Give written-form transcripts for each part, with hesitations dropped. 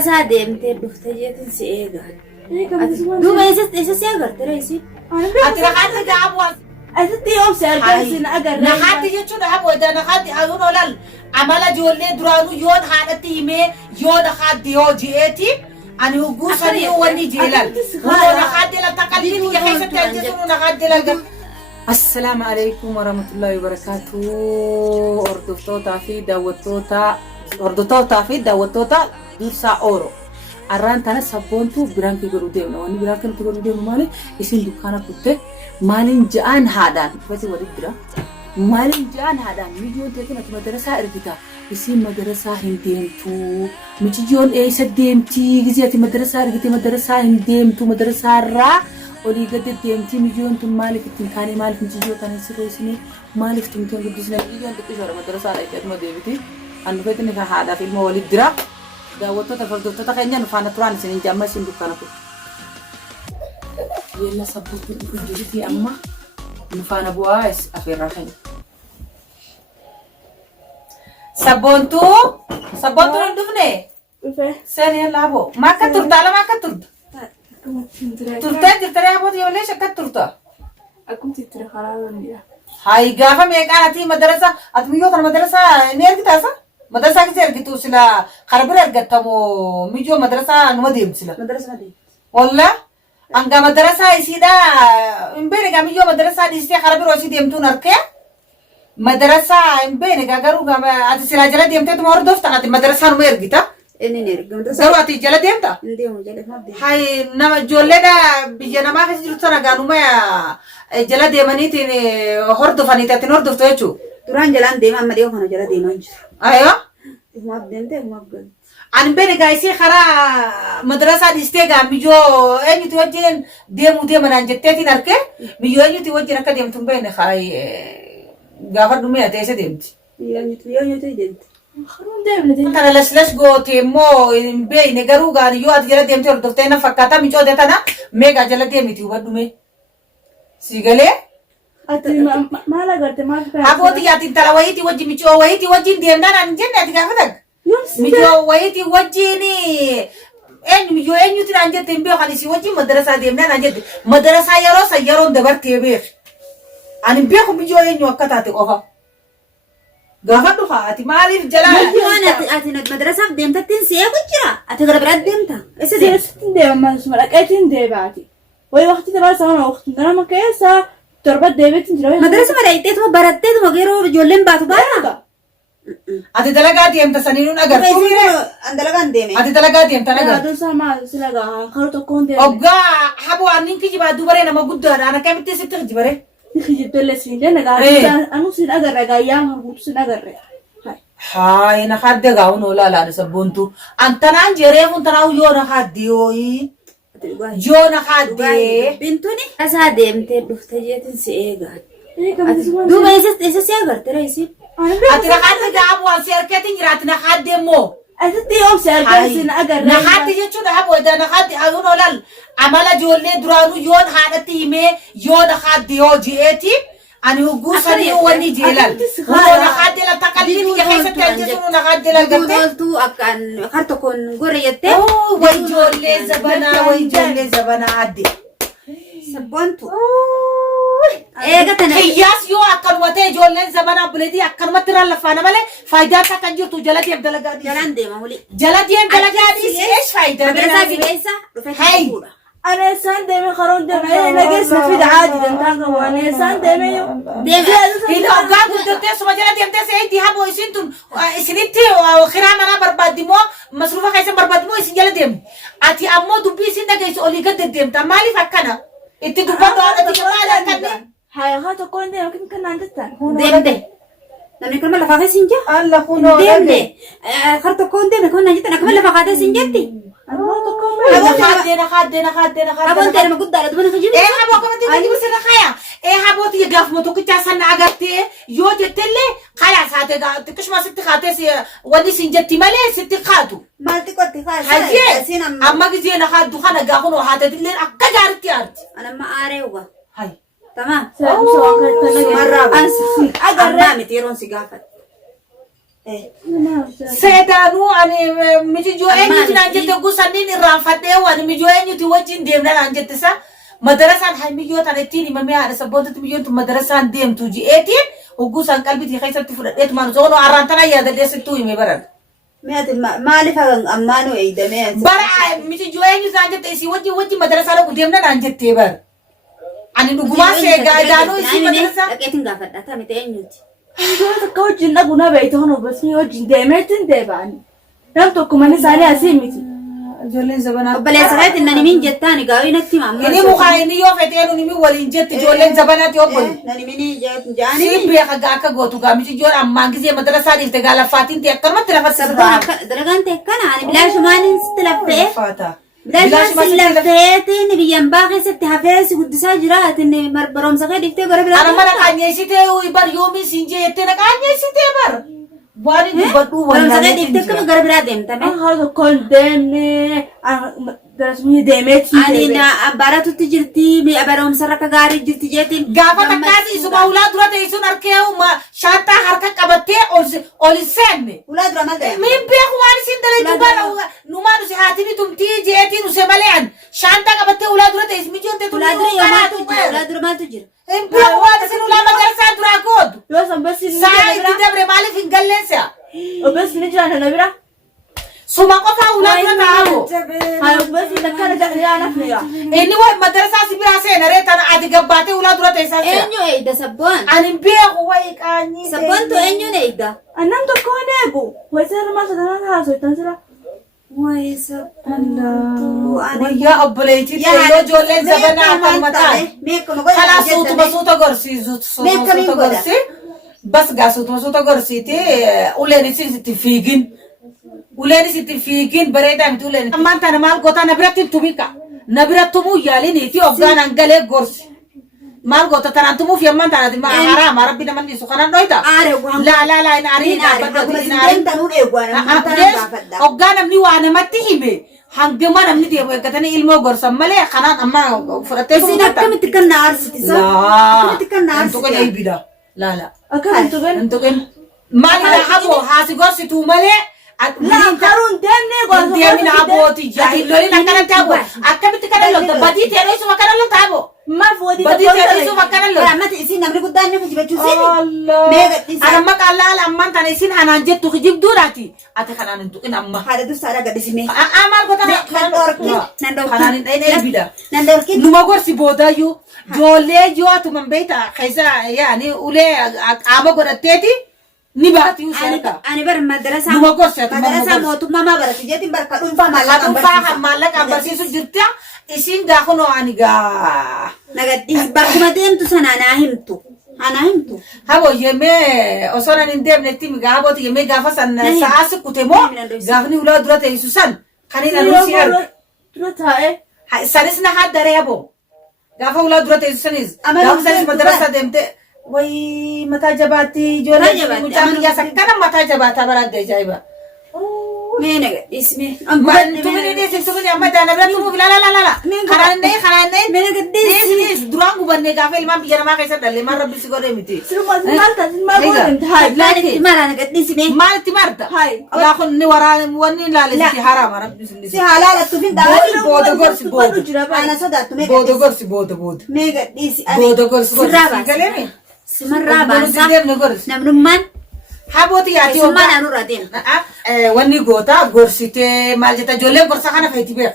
أساعدي أنتي بفتجيت سيئة دوبا إيش سيئة تريسي أترقى جابوا أتتي يوم سيركسين أجر نخاتي يجون أبو إذا نخاتي أقول لال عملا جولي درانو يود حالتي مي يود خاتي يود جيتي أنا يقول سني وني جيلال هو نخاتي لا تقليني يا حيث تجسون نخاتي لا السلام عليكم ورحمة الله وبركاته أردوتوتا في داوتوتا أردوتوتا في داوتوتا دوسا أورو أران تانا سبونتو برانكي غروديونا واني برانكي غروديونا مالي اسم دكانا كتة مالين جان هادان بس ورد برا مالين جان هادان ميجون تيتنا مدرسة إرجتا اسم مدرسة هنديمتو ميجون إيش ديمتي جزيتي مدرسة إرجتي مدرسة هنديمتو مدرسة را ولي قد ديمتي ميجون تم مالك تنكاني مالك ميجون تاني سروسني مالك تنكان قدسنا ميجون تكشور مدرسة إرجتي ما ديمتي أنا بيتني كهذا في الموالد درا داوتوتا فردوتوتا كأني نفانا تراني سنين جامع سندو كنا كو يلا سبوتو الجديد أما نفانا بواس أفيراتين سبونتو ندفني سنين لابو ما كترت على ما كترت ترتين ترى أبو يولي شكت ترتا أكون تترى خلاص هاي جافا ميكانتي مدرسة أتميو كان مدرسة نير كتاسا مدرسة كتير كتو سلا خربر أرجعتمو ميجو مدرسة نوديم سلا مدرسة دي والله أنجا مدرسة إسيدا إمبارح ميجو مدرسة إسيدا خربر وشي ديم تو نركه مدرسة إمبارح كارو كم أتسلا جلا ديم تي تمر دوست أنا مدرسة نمير كتا إني نير مدرسة زرو أتي جلا ديم تا ديم جلا ما ديم هاي نما جولنا بيجنا ما كسي جلسنا كانوا ما جلا ديماني تيني هردو فاني تاتنور دوستو يشو تران جلان ديم أما ديو خنا جلا ديم أنجر أيوه ما بدين ده ما بدين أنا بيني قايسي خرا مدرسة ديستيجا ميجو أني توجين ديم أنا جتتي نركه ميجو أني توجين أكاد ديم تنبين خاي غافر دمية تيسا ديمتي يعني تيجي خرون ديم لدين أنا لش جو تيمو بيني قارو قاري يو أتجلا ديمتي وردفتينا فكاتا ميجو ديتنا ميجا جلا ديمتي وبدمي سيجلي ما لا قرت ما في أبوتي يا تنتلا ويتي وجي ميجو ويتي وجي ديم دانا نجنة تكافتك ميجو ويتي وجيني إن ميجو إن يوتي نانجت تنبيه خالص وجي مدرسة ديمنا نانجت مدرسة يارو دبرت يبيخ أنا بيخو ميجو إن يوكتاتي أوفا غافدو خاتي مالي جلال أنا أتينا مدرسة ديم تنسي وجرا أتقرب رد ديم تا إيش ديم ما اسمك أتين ديباتي وي وقت تبى سوانا وقت ترى ما كيسا تربط ديبت نجرا مدرسة مريتة ثم برتة ثم غيره جولين باتو بارا أتي دلقاتي أنت سنينون أجر كوميرة عندلقان ديمي أتي دلقاتي أنت أنا نجر دول سما سلاجا خلطة كون ديم أبغى حبوا عنين كي جبا دوباره أنا ما قد أنا كم تيسي تجبره نخيج الدولة سين أنا أنا سين أجر رجايام هربوب سين أجر هاي نخاد دعوة ولا لا نسبونتو أنت نانجره أنت ناو يو نخاد ديوي يو نخاد دي بنتوني أساعدي أنتي بفتجيت سيئة دوبا إيش سيئة تريسي أتي نخاد جابوا سيركتين جرات نخاد دمو أتتي يوم سيركسين أجر نخاد يجون حبوا إذا نخاد أقول ولا عملا جولي درانو يون حالتي مي يون نخاد ديو جيتي أنا يقول سني وني جيلال هو نخاد لا تقليني يا حيث تجسون نخاد لا قلت تو أكان خرطكون قريتة وي جولي زبنا عدي سبونتو إيه قتنا هياس يو أكن وتي جولي زبنا بلدي أكن ما ترى لفانا ماله فايدة تكنجر تو جلتي يبدأ لقادي جلان دي ما ولي جلتي يبدأ لقادي إيش فايدة مدرسة بيسا هاي أنا إنسان ديمي خرون ديمي أنا جالس نفيد عادي دنتاعنا وأنا إنسان ديمي ديم إذا أوقات قلت تيسو مجرد يوم تيسو أنتي هابو إسنتون إسنتي وخيران أنا بربادمو مصروفة خيسان بربادمو إسن جل ديم أتي أمو دبي إسن دقا إسو أولي قد ديم تمالي فكنا إنتي دبادو أنا تكمالا كنا هاي خاطر كون ديمي كم كنا عندتان ديم دي نمني كل ما لفاقة سنجا الله خونو ديم دي خرطكون ديم كنا نجتنا كم لفاقة سنجتي نخاد أبون ترى ما قد دارت بنا خجيب إيه هابو كمان تيجي بس الخيا إيه هابو تيجي قاف متو كي تاسن عقدتي يو تتلي خيا ساعته تكش ما ست خاتة سي ودي سنجتي مالي ست خاتو ما تقول تخاف هاي أما كذي نخاد دخانة قافون وحاتة تلين أكجارتي أرت أنا ما أعرفه هاي تمام سواء كان مرة أنسى أجر متيرون سقافة Seedaanuu ani mijijoo eenyuti naan jette gusanniin irraanfadhee waan mijoo eenyuti wajjin deemna naan jette sa madarasaan hay miyyoo tana ittiin himamee haadha sabboontatti miyyoon tun madarasaan deemtu ji'eetiin hogguusaan qalbitii keessatti fudhadheetu maanu soonoo arraan tana yaadadhee sittuu hime baran. Maaliif ammaanuu eegdamee? Bara mijijoo eenyuti naan jette isii wajjin madarasaan dhaqu deemna naan jettee bara. Ani dhugumaa seedaanuu isii madarasaa. Dhaqeetiin gaafadha tamite eenyuti? Ijoollee takka wajjin dhaquna beekte hono basni wajjin deemeetiin deeba'ani. Nam tokko manni isaanii asii miti. Ijoolleen zabanaa. Obboleessa keetiin nani min jettaan gaawii natti maamma. Inni mukaa inni yoo fedheenu nimi waliin jetti ijoolleen zabanaatti obbolu. Nani mini jaani. Si beeka gaaka gootu gaamichi ijoollee ammaan gisee madarasaa dhiifte gaalaffaatiin ta'e akkanumatti lafa sirraa. Dalagaan ta'e kana ani bilaashumaan sitti laftee. Faata. Bilaashumaan sitti lafteetiin biyyan baa keessatti hafeessi guddisaa jiraatin baromsa kee dhiiftee gara biraa. Ana mana qaanyeessitee bar yoomii siin jeettee na qaanyeessitee bar. Waan inni dubbadhuu baromsa kee dhiiftee akkama gara biraa deemtame. Haa tokkoon deemnee darasmii deemeetiin. Ani baratutti jirti baromsa rakka gaarii jirti jeetiin. Gaafa takkaati isuma ulaa dura ta'e sun harkee shaantaa harka qabattee ol hin seenne. Ulaa dura maal ta'e? Min beeku waan isin dalee dubbaa numaan usi haatini tumtii jeetiin use malee an shaantaa qabattee ulaa dura ta'e mijoon ta'e ulaa dura yoo maaltu jira? Ulaa dura maaltu jira? Hin beeku waan isin ulaa magarsaa duraa goodu. Yoo san bassi ni Saa itti dabre maaliif hin galleessa? obessi ni jiraata na bira. Suma qofaa ulaa dura taa'amu. Haa obessi takka na yaa nafniya. Inni waan madarasaa si biraa seena reetaan ati gabbaatee ulaa dura ta'e isaa seena. Eenyu eegda sabboon? Ani hin beeku wayi qaanyii. Sabboontu eenyuun eegda? Annam tokko hin eegu. Wayisa irraa sadanaa haasoftan sira. Wayisa. Wayyaa obboleettii yoo ijoolleen zabanaa akkanuma taa'e. Kalaa suutuma gorsiisu. Suuta gorsi. Bas gaa suutuma gorsiiti uleen isin sitti fiigin. Uleen sitti fiigin bareedaa miti uleen. Ammaan tana maal goota na biratti tumika. Na biratti tumuu yaaliiniiti oggaan hangalee gorsi. Maal goota tanaan tumuuf yammaan taanati haraama rabbi nama dhiisu kanaan dhoyta. Laa hin ariin dhaabbatu hin ariin. Oggaa namni waa namatti hime. Hangama namni deemu eeggatanii ilmoo gorsan malee kanaan amma fudhattee isin akkamitti kan na aarsitisa? Akkamitti kan na aarsite? Antuqen eebbida. Laala. Akkamitti tuqen? Antuqen. Maali haboo haasi gorsituu malee. Laa karuun deemnee gosa. Deemina abooti jaahillooliin akkanatti aboo. Akkamitti kana lolta badii teeroo isuma kana lolta aboo. Maal foodii badii teeroo isuma kana lolta. Amati isin namni guddaan nama jibachuusin. Amma qallaala ammaan tana isin hanaan jettu kijibduudhaati. Ati kanaan hin tuqin amma. Haadha dursaadha gadhisimee. Maal gootana? Kanaan hin dhayne eebbida. Nandoorkin. Numa gorsi boodaayyuu. Joollee yoo atuman beekta keessa yaani ulee qaama godhatteeti. Ni baati ushaka. Ani bar madrasa. Numa gorsi ati madrasa mootummaa maa barati jetin barka dhuunfaa maallaqa dhuunfaa maallaqa barsiisu jirta. Isin gaa kunoo ani gaa. Nagadhiis bakkuma deemtu sana anaa himtu. Anaa himtu. Haboo yemmee osoo nan hin deemnetti migaa habooti yemmee gaafa san sa'aa sikkute moo gaafni ulaa dura teessu san kan hin aduusi arga. Dura taa'e. Sanis na haddaree haboo. Gaafa ulaa dura teessu sanis. Gaafa sanis madarasa deemte. Wai mata jabati ijoollee mucaan biyyaa sakkana mataa jabaataa baraadde ajaa'iba. Mee nagadhiisme. Tumini dhiisin tumini amma daala bira tumuuf lala. Karaan innee. Mee nagadhiis. Duraan gubannee gaafa ilmaan biyya namaa keessa dhalle maal rabbi si godhee miti. Maal taasisu maal godhamte haa. Maalitti mara nagadhiisme. Maalitti marta? Yaa kun ni waraane wanni ilaalisitti haraama rabbi si. Si haalaalattu fin dhaabatu. Booda gorsi booda. Ana sodaattu mee booda gorsi booda. Mee gadhiisi. Booda gorsi. Galeemi. Simarraa baasa. Namnummaan. Habooti yaati Summaan anurra deema. Wanni goota gorsitee maal jetta ijoolleen gorsa kana fayyiti beek.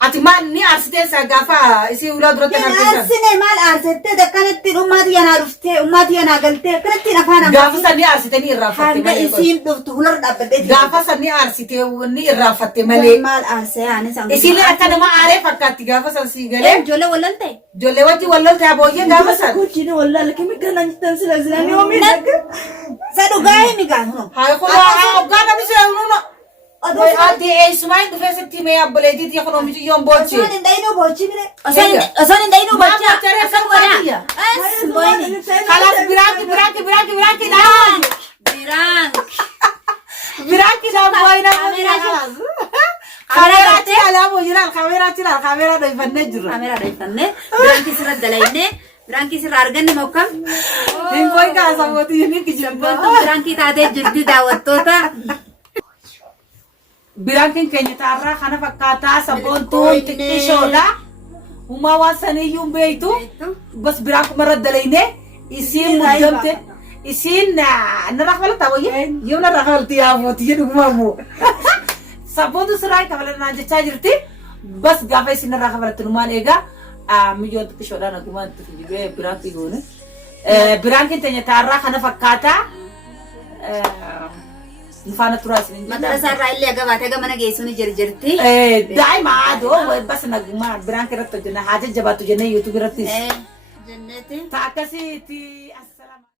Ati maal ni aarsitee isa gaafa isii ulaa duratti argisiisan. Aarsine maal aarsitee dakkanatti ummaati yanaa dhuftee ummaati yanaa galtee akkanatti afaan amma. Gaafa san ni aarsitee ni irraanfatte malee. Hanga isiin dhuftu hular dhaabbattee. Gaafa san ni aarsitee ni irraanfatte malee. Maal aarsee aane san. Isiin akka nama aaree fakkaatti gaafa san sii galee. Ijoollee wallal ta'e. Ijoollee wajji wallal ta'e abooyyee gaafa san. Kuchiini wallal kimi kana jitan sila zilanii oomisha. Sa dhugaa himi gaafno. Haa kun hoggaa namni sila nuno. Ati eessumaan dhufee sitti mee abboleetiiti yoo kun oomichi yoon boochi. Osoo hin dhayinuu boochi bire. Osoo hin dhayinuu boochi. Akka godhaa. Boyni. Kalas biraanki dhaa. Biraanki dhaa boyna. Kameeraatti alaamoo jiraal kameeraa dhoofannee jirra. Kameeraa dhoofannee biraanki sirra dalaynee biraanki sirra arganne mokkam. Himboy ka sa mo tiyan ni kijimba. Sabboontu biraankii taatee jirti daawwattoota. Biraankii keenya taarraa kana fakkaataa sabboontuun xiqqishoodha. Uumawaan saniyyuu hin beektu. Bas biraan kuma irra dalayne isiin muddamte. Isiin narraa kabalata wayya. Yoo narraa kabalti yaamooti jedhu gumaammoo. Sabboontu sirraa kabalanaa jechaa jirti. Bas gaafa isin narraa kabalatti numaan eegaa. Miyyoon xiqqishoodhaan agumaan jibee biraankii goone. Biraankii teenya taarraa kana fakkaataa. Nufana turaa isin Matara isaarraa illee gabaatee gamana geessuun ni jirti. daa'ima adoo bas naguma biraankii irratti hojjenna haa jajjabaattu jennee yuutuub irrattis. Jenneeti. Ta'a akkasiiti.